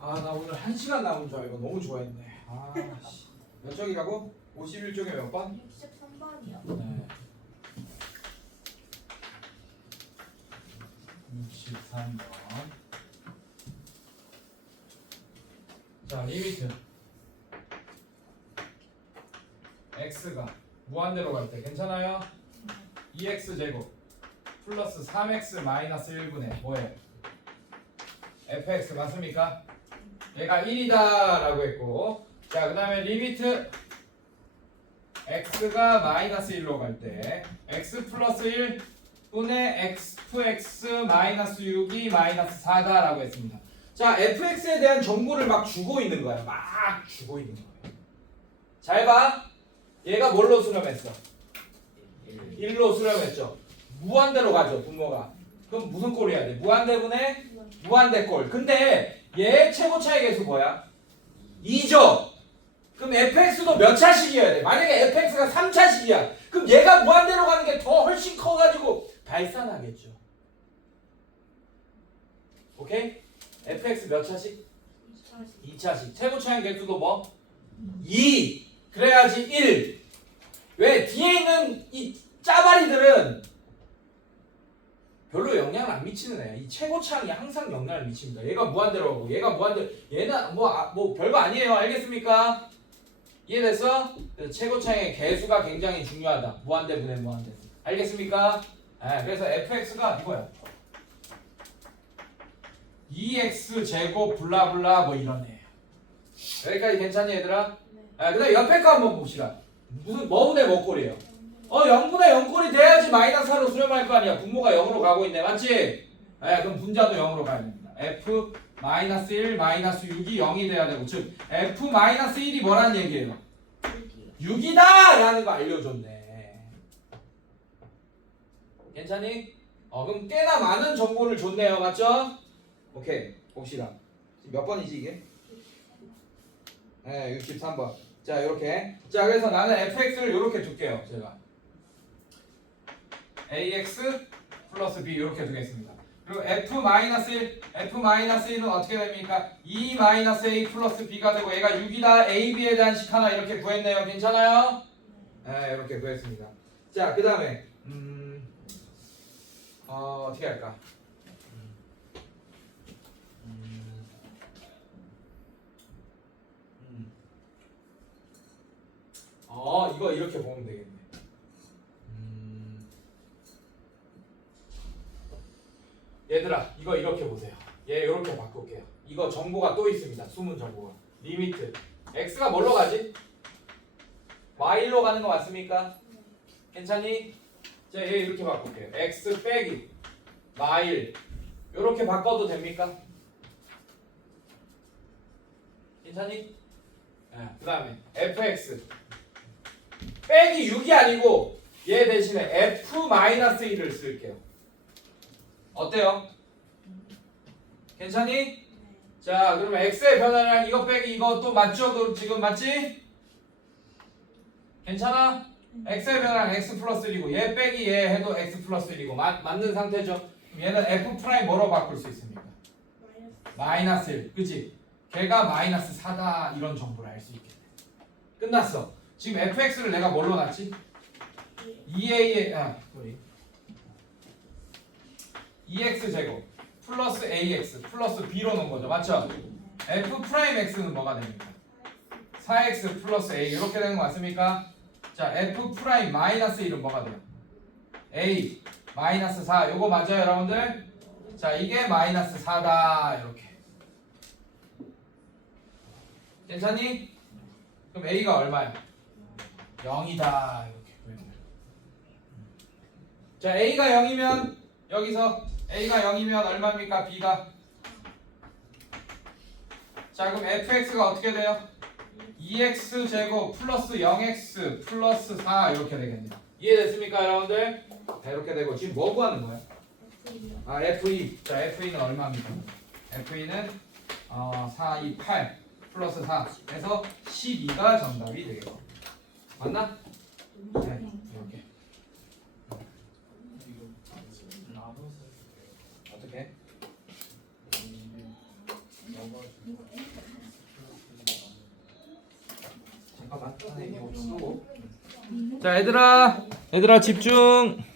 아 나 오늘 한 시간 남은 줄 알고 너무 좋아했네. 아 씨. 몇 쪽이라고? 51쪽에 몇 번? 63번이요. 네. 63번. 자, 리미트. x가 무한대로 갈 때 괜찮아요? 2x 제곱 플러스 3x 마이너스 1분의 뭐예요? fx 맞습니까? 얘가 1이다 라고 했고 자 그 다음에 리미트 x가 마이너스 1로 갈 때 x 플러스 1 분의 x 2x 마이너스 6이 마이너스 4다 라고 했습니다. 자 fx에 대한 정보를 막 주고 있는 거야. 막 주고 있는 거예요. 잘 봐. 얘가 뭘로 수렴했어? 1로 수렴했죠. 무한대로 가죠 분모가. 그럼 무슨 꼴 해야 돼? 무한대분의 무한대꼴. 근데 얘 최고 차이 계수 뭐야? 2죠. 그럼 fx도 몇 차식이어야 돼? 만약에 fx가 3차식이야. 그럼 얘가 무한대로 가는 게 더 훨씬 커가지고 발산하겠죠. 오케이? fx 몇 차식? 2차식. 최고 차이 개수도 뭐? 2. 그래야지 1. 왜? 뒤에 있는 이 짜바리들은 별로 영향을 안 미치는 애야. 이 최고 차항이 항상 영향을 미칩니다. 얘가 무한대로 가고 얘가 무한대로 얘는 뭐, 아, 뭐 별거 아니에요. 알겠습니까? 이해됐어? 그래서 최고 차항의 개수가 굉장히 중요하다. 무한대 분의 무한대. 알겠습니까? 아, 그래서 fx가 이거야. 2x 제곱 블라블라 뭐 이런 애. 여기까지 괜찮니 얘들아? 네. 아, 그다음 옆에 거 한번 봅시다. 무슨 뭐분의 뭐꼴이에요? 어 0분의 0꼴이 돼야지 마이너스 4로 수렴할 거 아니야. 분모가 0으로 가고 있네. 맞지? 예, 그럼 분자도 0으로 가야 됩니다. f 마이너스 1 마이너스 6이 0이 돼야 되고 즉 f 마이너스 1이 뭐라는 얘기예요? 6이다! 라는 거 알려줬네. 괜찮니? 어, 그럼 꽤나 많은 정보를 줬네요. 맞죠? 오케이. 봅시다. 몇 번이지 이게? 네, 63번. 자, 이렇게. 자, 그래서 나는 fx를 이렇게 둘게요. 제가. Ax 플러스 b 이렇게 두겠습니다. 그리고 f 마이너스 1, f 마이너스 1은 어떻게 됩니까? 2 마이너스 a 플러스 b가 되고 얘가 6이다. a, b에 대한 식 하나 이렇게 구했네요. 괜찮아요? 네, 이렇게 구했습니다. 자, 그 다음에 음, 어, 어떻게 할까? 음, 음. 어, 이거 이렇게 보면 되겠네. 얘들아, 이거 이렇게 보세요. 얘 이렇게 바꿀게요. 이거 정보가 또 있습니다. 숨은 정보가. 리미트. x가 뭘로 가지? y로 가는 거 맞습니까? 괜찮니? 자, 얘 이렇게 바꿀게요. x 빼기 마일 이렇게 바꿔도 됩니까? 괜찮니? 네, 그 다음에 fx 빼기 6이 아니고 얘 대신에 f-1을 쓸게요. 어때요? 괜찮니? 자, 그러면 x의 변화량 이거 빼기 또 맞죠? 그 지금 맞지? 괜찮아? x의 변화량 x 플러스 1이고 얘 빼기 얘 해도 x 플러스 1이고 맞, 맞는 상태죠? 그럼 얘는 f 프라임 뭐로 바꿀 수 있습니까? 마이너스 1 그치? 걔가 마이너스 4다 이런 정보를 알 수 있겠네 끝났어 지금 fx를 내가 뭘로 놨지? 2a의 아 소리 2x 제곱 플러스 ax 플러스 b로 놓은 거죠 맞죠? f 프라임 x는 뭐가 됩니까? 4x 플러스 a 이렇게 되는 거 맞습니까? 자 f 프라임 마이너스 1은 뭐가 돼요? a 마이너스 4 요거 맞아요 여러분들? 자 이게 마이너스 4다 이렇게 괜찮니? 그럼 a가 얼마야? 0이다 이렇게. 자 a가 0이면 여기서 a가 0이면 얼마입니까? b가 자 그럼 fx가 어떻게 돼요? 2x 제곱 플러스 0x 플러스 4 이렇게 되겠네요. 이해됐습니까 여러분들? 자, 이렇게 되고 지금 뭐 구하는 거야? 아 F2 자 F2는 얼마입니까? F2는 어, 4, 2, 8 플러스 4 해서 12가 정답이 되겠고 맞나? 네 이렇게 나눠서 어떻게? 먹어서 잠깐만. 자, 얘들아. 얘들아 집중.